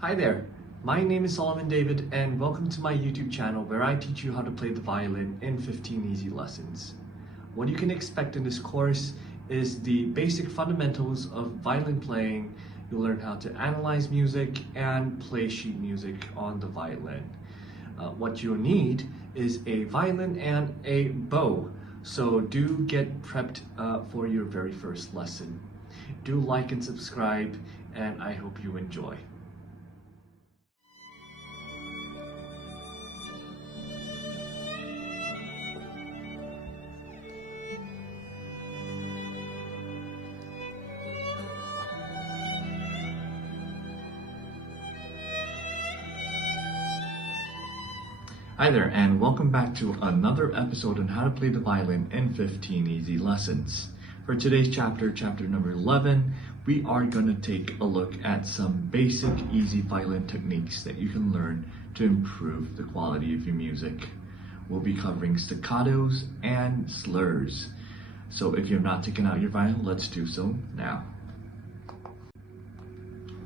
Hi there, my name is Solomon David and welcome to my YouTube channel where I teach you how to play the violin in 15 easy lessons. What you can expect in this course is the basic fundamentals of violin playing. You'll learn how to analyze music and play sheet music on the violin. What you'll need is a violin and a bow, so do get prepped for your very first lesson. Do like and subscribe, and I hope you enjoy. Hi there, and welcome back to another episode on how to play the violin in 15 easy lessons. For today's chapter number 11, we are going to take a look at some basic easy violin techniques that you can learn to improve the quality of your music. We'll be covering staccatos and slurs. So if you're not taking out your violin, let's do so now.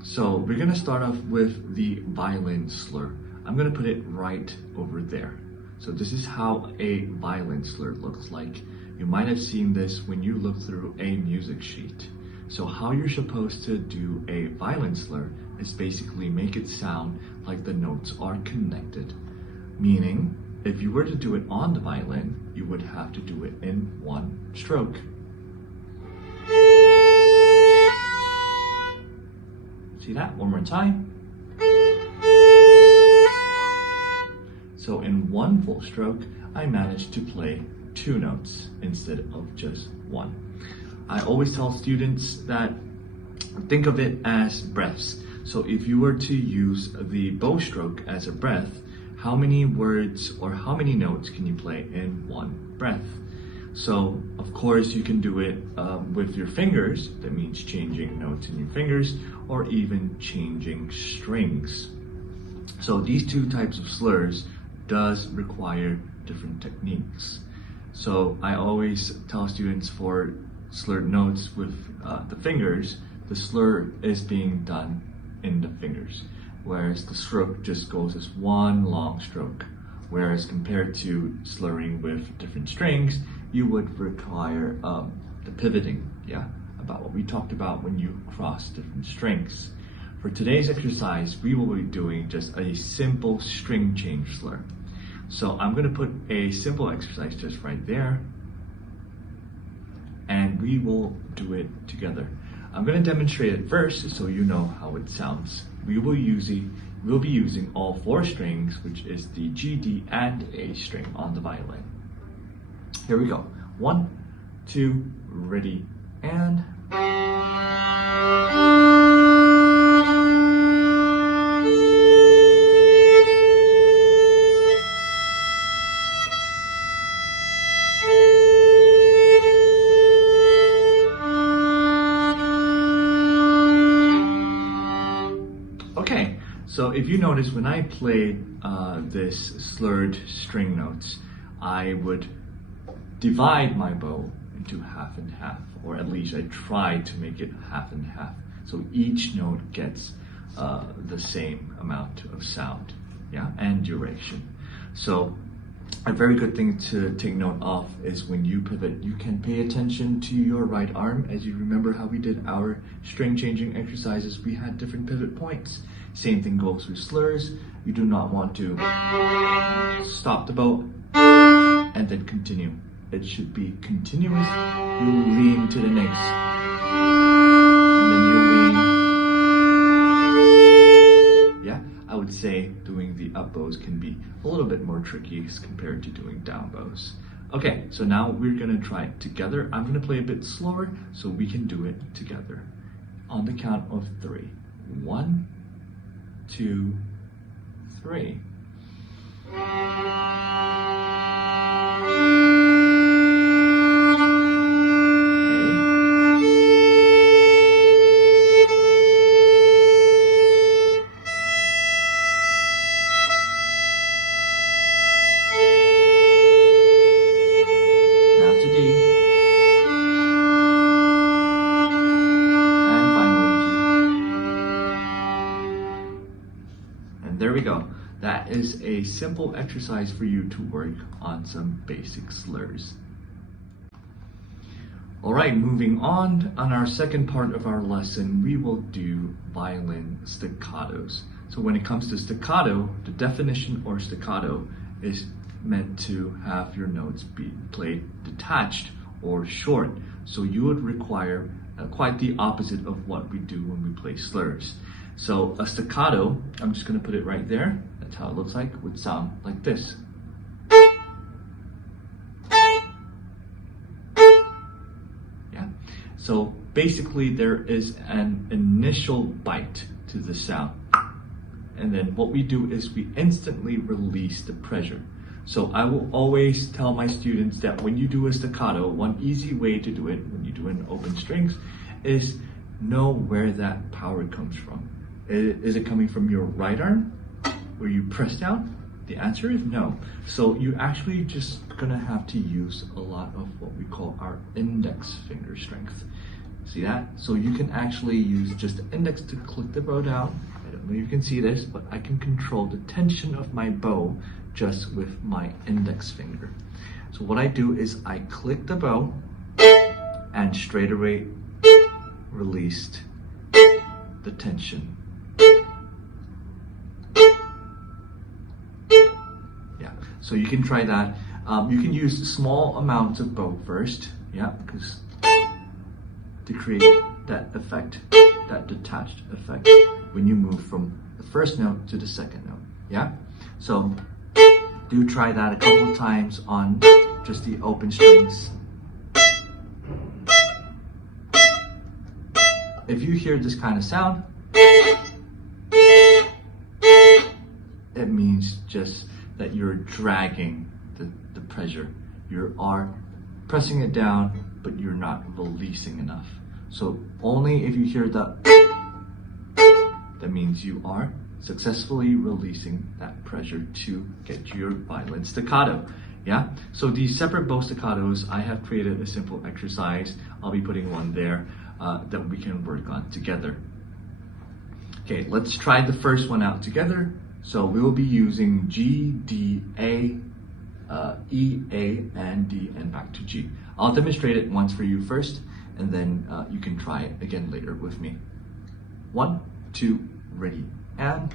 So we're going to start off with the violin slur. I'm going to put it right over there. So this is how a violin slur looks like. You might have seen this when you look through a music sheet. So how you're supposed to do a violin slur is basically make it sound like the notes are connected. Meaning, if you were to do it on the violin, you would have to do it in one stroke. See that? One more time. So in one full stroke, I managed to play two notes instead of just one. I always tell students that think of it as breaths. So if you were to use the bow stroke as a breath, how many words or how many notes can you play in one breath? So of course you can do it with your fingers. That means changing notes in your fingers or even changing strings. So these two types of slurs does require different techniques. So I always tell students for slurred notes with the fingers, the slur is being done in the fingers, whereas the stroke just goes as one long stroke. Whereas compared to slurring with different strings, you would require the pivoting, about what we talked about when you cross different strings. For today's exercise, we will be doing just a simple string change slur. So I'm going to put a simple exercise just right there, and we will do it together. I'm going to demonstrate it first so you know how it sounds. We'll be using all four strings, which is the G, D, and A string on the violin. Here we go. 1, 2, ready, and... Okay, so if you notice when I played this slurred string notes, I would divide my bow into half and half, or at least I try to make it half and half. So each note gets the same amount of sound, and duration. So a very good thing to take note of is when you pivot, you can pay attention to your right arm. As you remember how we did our string changing exercises, we had different pivot points. Same thing goes with slurs. You do not want to stop the bow and then continue. It should be continuous. You lean to the next, and then you lean. I would say doing the up bows can be a little bit more tricky as compared to doing down bows. Okay, so now we're gonna try it together. I'm gonna play a bit slower so we can do it together. On the count of 3. 1, 2, 3. there we go. That is a simple exercise for you to work on some basic slurs. All right, moving on our second part of our lesson, we will do violin staccatos. So when it comes to staccato, the definition or staccato is meant to have your notes be played detached or short. So you would require quite the opposite of what we do when we play slurs. So a staccato, I'm just gonna put it right there, that's how it looks like, would sound like this. So basically there is an initial bite to the sound. And then what we do is we instantly release the pressure. So I will always tell my students that when you do a staccato, one easy way to do it when you do an open strings is know where that power comes from. Is it coming from your right arm where you press down? The answer is no. So you're actually just gonna have to use a lot of what we call our index finger strength. See that? So you can actually use just the index to click the bow down. I don't know if you can see this, but I can control the tension of my bow just with my index finger. So what I do is I click the bow and straight away released the tension. So you can try that. You can use small amounts of bow first, because to create that effect, that detached effect, when you move from the first note to the second note, So do try that a couple of times on just the open strings. If you hear this kind of sound, it means just that you're dragging the pressure. You are pressing it down, but you're not releasing enough. So only if you hear that means you are successfully releasing that pressure to get your violin staccato. So these separate bow staccatos, I have created a simple exercise. I'll be putting one there that we can work on together. Okay, let's try the first one out together. So we will be using G, D, A, E, A, and D, and back to G. I'll demonstrate it once for you first, and then you can try it again later with me. 1, 2, ready, and...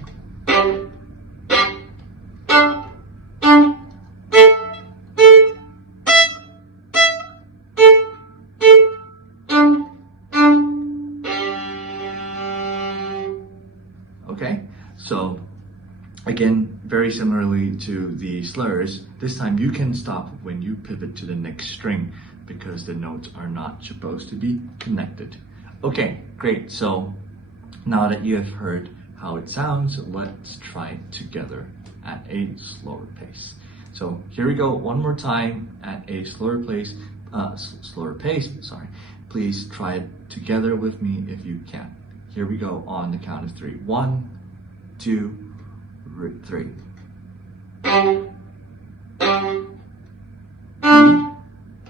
Okay, so again, very similarly to the slurs, this time you can stop when you pivot to the next string because the notes are not supposed to be connected. Okay, great. So now that you have heard how it sounds, let's try it together at a slower pace. So here we go one more time at a slower pace. Please try it together with me if you can. Here we go on the count of 3. 1, 2, 3. E,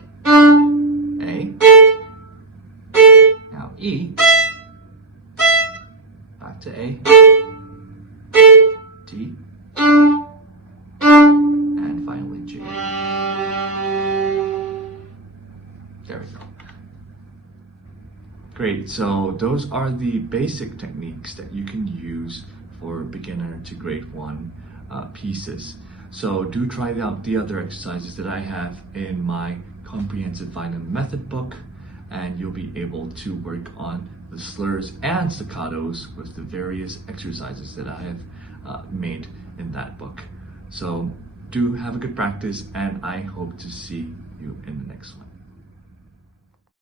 A, now E, back to A, T, and finally G. There we go. Great, so those are the basic techniques that you can use for beginner to grade 1 pieces. So do try out the other exercises that I have in my comprehensive Violin Method book, and you'll be able to work on the slurs and staccatos with the various exercises that I have made in that book. So do have a good practice, and I hope to see you in the next one.